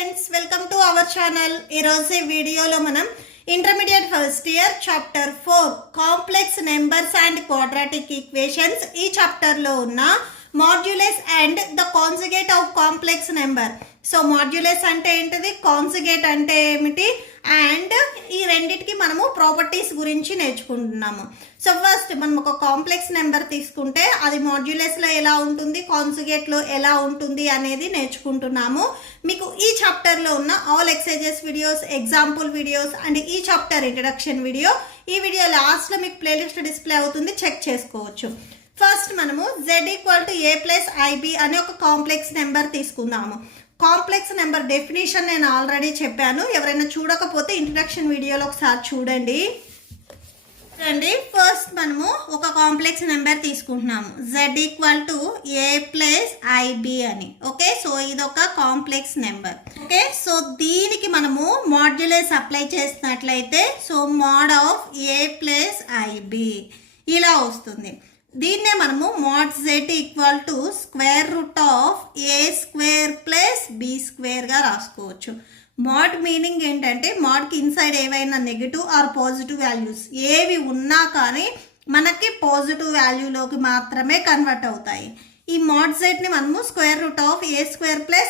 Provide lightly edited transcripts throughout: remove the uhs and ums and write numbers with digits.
Friends, welcome to our channel. ఈరోజు వీడియోలో మనం intermediate first year chapter 4 complex numbers and quadratic equations ఈ చాప్టర్లో ఉన్న modulus and the conjugate of complex number. So modulus అంటే ఏంటిది, కాన్జుగేట్ అంటే ఏమిటి, అండ్ ఈ రెండిటికి మనము ప్రాపర్టీస్ గురించి నేర్చుకుంటున్నాము. సో ఫస్ట్ మనం ఒక కాంప్లెక్స్ నెంబర్ తీసుకుంటే అది మాడ్యులస్లో ఎలా ఉంటుంది, కాన్జుగేట్లో ఎలా ఉంటుంది అనేది నేర్చుకుంటున్నాము. మీకు ఈ చాప్టర్లో ఉన్న all exercises videos, example videos and ఈ చాప్టర్ ఇంట్రడక్షన్ వీడియో, ఈ వీడియో లాస్ట్లో మీకు ప్లేలిస్ట్ డిస్ప్లే అవుతుంది, చెక్ చేసుకోవచ్చు. ఫస్ట్ మనము z=a+ib అనే ఒక కాంప్లెక్స్ నెంబర్ తీసుకుందాము. కాంప్లెక్స్ నెంబర్ డెఫినేషన్ నేను ఆల్రెడీ చెప్పాను, ఎవరైనా చూడకపోతే ఇంట్రడక్షన్ వీడియోలో ఒకసారి చూడండి. ఫస్ట్ మనము ఒక కాంప్లెక్స్ నెంబర్ తీసుకుంటున్నాము, z=a+ib అని. ఓకే, సో ఇది ఒక కాంప్లెక్స్ నెంబర్. ఓకే, సో దీనికి మనము మాడ్యులస్ అప్లై చేసినట్లయితే సో mod ఆఫ్ a+ib ఇలా వస్తుంది. దీన్నే మనము mod z √a² + b² రాసుకోవచ్చు. mod మీనింగ్ ఏంటంటే మోడ్కి ఇన్సైడ్ ఏవైనా నెగిటివ్ ఆర్ పాజిటివ్ వాల్యూస్ ఏవి ఉన్నా కానీ మనకి పాజిటివ్ వాల్యూలోకి మాత్రమే కన్వర్ట్ అవుతాయి. ఈ mod z ని మనము √a²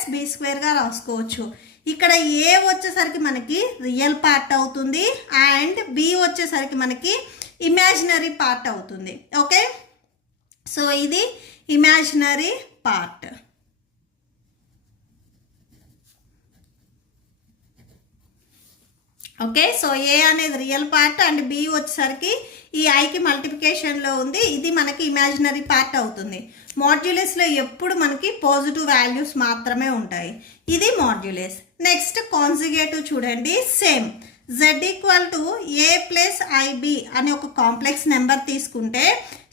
+ b² రాసుకోవచ్చు. ఇక్కడ a వచ్చేసరికి మనకి రియల్ పార్ట్ అవుతుంది అండ్ b వచ్చేసరికి మనకి ఇమాజినరీ పార్ట్ అవుతుంది. ఓకే, సో ఇది ఇమాజినరీ పార్ట్. ఓకే, సో ఏ అనేది రియల్ పార్ట్ అండ్ బి వచ్చేసరికి ఈ ఐకి మల్టిప్లికేషన్లో ఉంది, ఇది మనకి ఇమాజినరీ పార్ట్ అవుతుంది. మాడ్యులస్లో ఎప్పుడు మనకి పాజిటివ్ వాల్యూస్ మాత్రమే ఉంటాయి. ఇది మాడ్యులస్. నెక్స్ట్ కాన్జుగేటివ్ చూడండి, సేమ్ z=a+ib అనే ఒక కాంప్లెక్స్ నెంబర్ తీసుకుంటే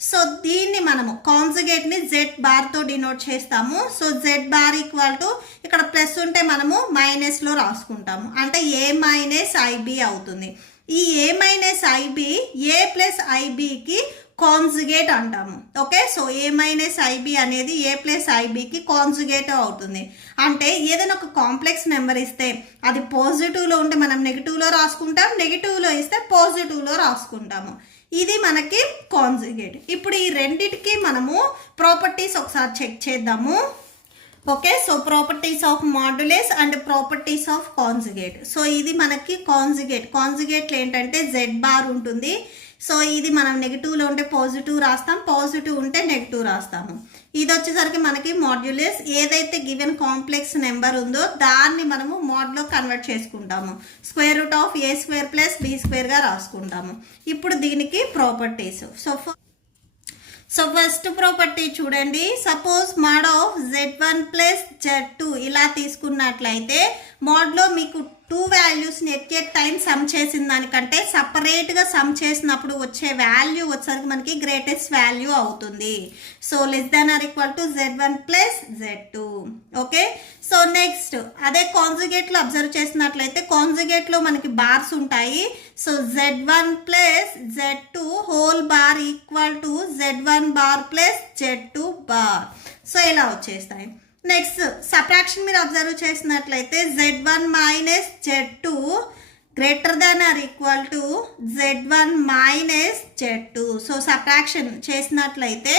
సో దీన్ని మనము కాన్జుగేట్ని z⁻తో డినోట్ చేస్తాము. సో z⁻ ఇక్కడ ప్లస్ ఉంటే మనము మైనస్లో రాసుకుంటాము, అంటే a-ib అవుతుంది. ఈ a-ib a+ibకి కాన్జుగేట్ అంటాము. ఓకే, సో a-ib అనేది a+ibకి కాన్జుగేట్ అవుతుంది. అంటే ఏదైనా ఒక కాంప్లెక్స్ నెంబర్ ఇస్తే అది పాజిటివ్లో ఉంటే మనం నెగిటివ్లో రాసుకుంటాం, నెగిటివ్లో ఇస్తే పాజిటివ్లో రాసుకుంటాము. ఇది మనకి కాన్జుగేట్. ఇప్పుడు ఈ రెండిటికి మనము ప్రాపర్టీస్ ఒకసారి చెక్ చేద్దాము. Okay, so properties of modulus and properties of conjugate. So ఇది మనకి కాన్జుగేట్లో ఏంటంటే z⁻ ఉంటుంది. సో ఇది మనం నెగిటివ్లో ఉంటే పాజిటివ్ రాస్తాం, పాజిటివ్ ఉంటే నెగిటివ్ రాస్తాము. ఇది వచ్చేసరికి మనకి మాడ్యులస్ ఏదైతే గివెన్ కాంప్లెక్స్ నెంబర్ ఉందో దాన్ని మనము మోడ్లో కన్వర్ట్ చేసుకుంటాము, √a² + b² రాసుకుంటాము. ఇప్పుడు దీనికి ప్రాపర్టీస్. సో ఫస్ట్ ప్రాపర్టీ చూడండి, suppose mod of z1 + z2 ఇలా తీసుకున్నట్లయితే మోడ్లో మీకు 2 వాల్యూస్ని ఎట్ ఏ టైం సమ్ చేసిన దానికంటే సపరేట్గా సమ్ చేసినప్పుడు వచ్చే వాల్యూ వచ్చేసరికి మనకి గ్రేటెస్ట్ వాల్యూ అవుతుంది. So <= z1 + z2. Okay, so next అదే కాన్జుగేట్లో అబ్జర్వ్ చేసినట్లయితే కాన్జుగేట్లో మనకి బార్స్ ఉంటాయి. So z1 + z2 whole bar = z1 bar + z2 bar. So ఇలా వచ్చేస్తాయి. నెక్స్ట్ సబ్ట్రాక్షన్ మీరు అబ్జర్వ్ చేసినట్లయితే z1 - z2 > z1 - z2. So subtraction చేసినట్లయితే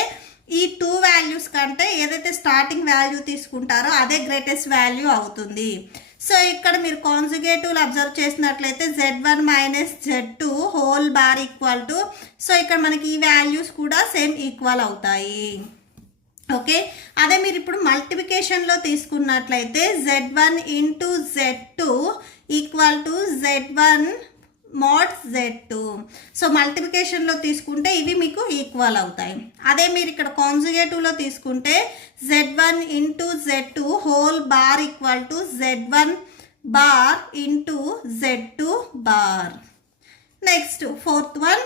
ఈ 2 వాల్యూస్ కంటే ఏదైతే స్టార్టింగ్ వాల్యూ తీసుకుంటారో అదే గ్రేటెస్ట్ వాల్యూ అవుతుంది. సో ఇక్కడ మీరు కాన్జుగేటివ్లో అబ్జర్వ్ చేసినట్లయితే z1 - z2 whole bar = so ఇక్కడ మనకి ఈ వాల్యూస్ కూడా సేమ్ ఈక్వల్ అవుతాయి. ఓకే, అదే మీరు ఇప్పుడు మల్టిప్లికేషన్లో తీసుకున్నట్లయితే z1 × z2 = z1 mod z2. So మల్టిప్లికేషన్లో తీసుకుంటే ఇవి మీకు ఈక్వల్ అవుతాయి. అదే మీరు ఇక్కడ కాన్జుగేటివ్లో తీసుకుంటే z1 × z2 whole bar = z1 bar × z2 bar. Next fourth one,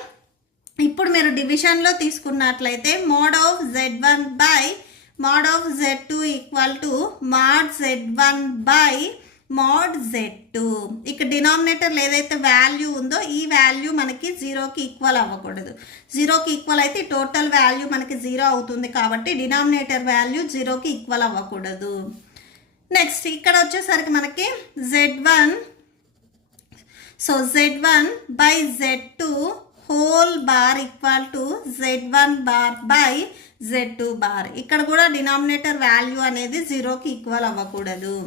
ఇప్పుడు మీరు డివిజన్లో తీసుకున్నట్లయితే mod of z1 / mod of z2 = mod z1 / mod z2. ఇక్కడ డినామినేటర్లో ఏదైతే వాల్యూ ఉందో ఈ వాల్యూ మనకి 0కి ఈక్వల్ అవ్వకూడదు. 0కి ఈక్వల్ అయితే టోటల్ వాల్యూ మనకి 0 అవుతుంది కాబట్టి డినామినేటర్ వాల్యూ 0కి ఈక్వల్ అవ్వకూడదు. నెక్స్ట్ ఇక్కడ వచ్చేసరికి మనకి Z1, so Z1 by Z2 whole bar equal to Z1 bar by Z2 bar. ఇక్కడ కూడా డినామినేటర్ వాల్యూ అనేది 0కి ఈక్వల్ అవ్వకూడదు.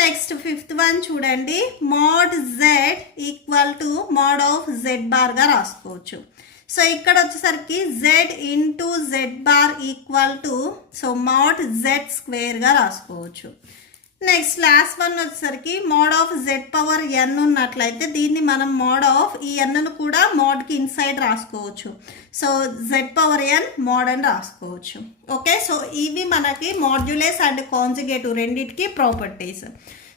నెక్స్ట్ ఫిఫ్త్ వన్ చూడండి, mode Z equal to mode of Z బార్గా రాసుకోవచ్చు. సో ఇక్కడ వచ్చేసరికి Z into Z bar equal to so mode Z స్క్వేర్గా రాసుకోవచ్చు. నెక్స్ట్ లాస్ట్ వన్ వచ్చేసరికి mode of Z power n ఉన్నట్లయితే దీన్ని మనం మోడ్ ఆఫ్ ఈ nను కూడా మోడ్కి ఇన్సైడ్ రాసుకోవచ్చు. So Z power n mode అని రాసుకోవచ్చు. ఓకే, సో ఇవి మనకి మాడ్యులస్ అండ్ కాంజుగేటివ్ రెండింటికి ప్రాపర్టీస్.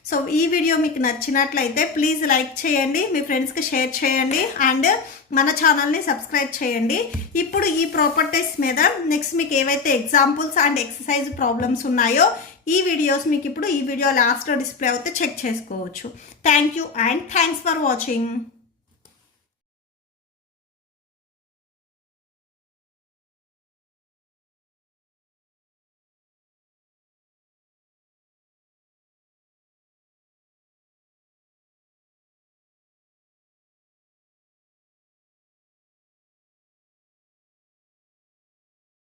సో ఈ వీడియో మీకు నచ్చినట్లయితే ప్లీజ్ లైక్ చేయండి, మీ ఫ్రెండ్స్కి షేర్ చేయండి అండ్ మన ఛానల్ని సబ్స్క్రైబ్ చేయండి. ఇప్పుడు ఈ ప్రాపర్టీస్ మీద నెక్స్ట్ మీకు ఏవైతే ఎగ్జాంపుల్స్ అండ్ ఎక్సర్సైజ్ ప్రాబ్లమ్స్ ఉన్నాయో ఈ వీడియోస్ మీకు ఇప్పుడు ఈ వీడియో లాస్ట్లో డిస్ప్లే అవుతే చెక్ చేసుకోవచ్చు. Thank you and thanks for watching.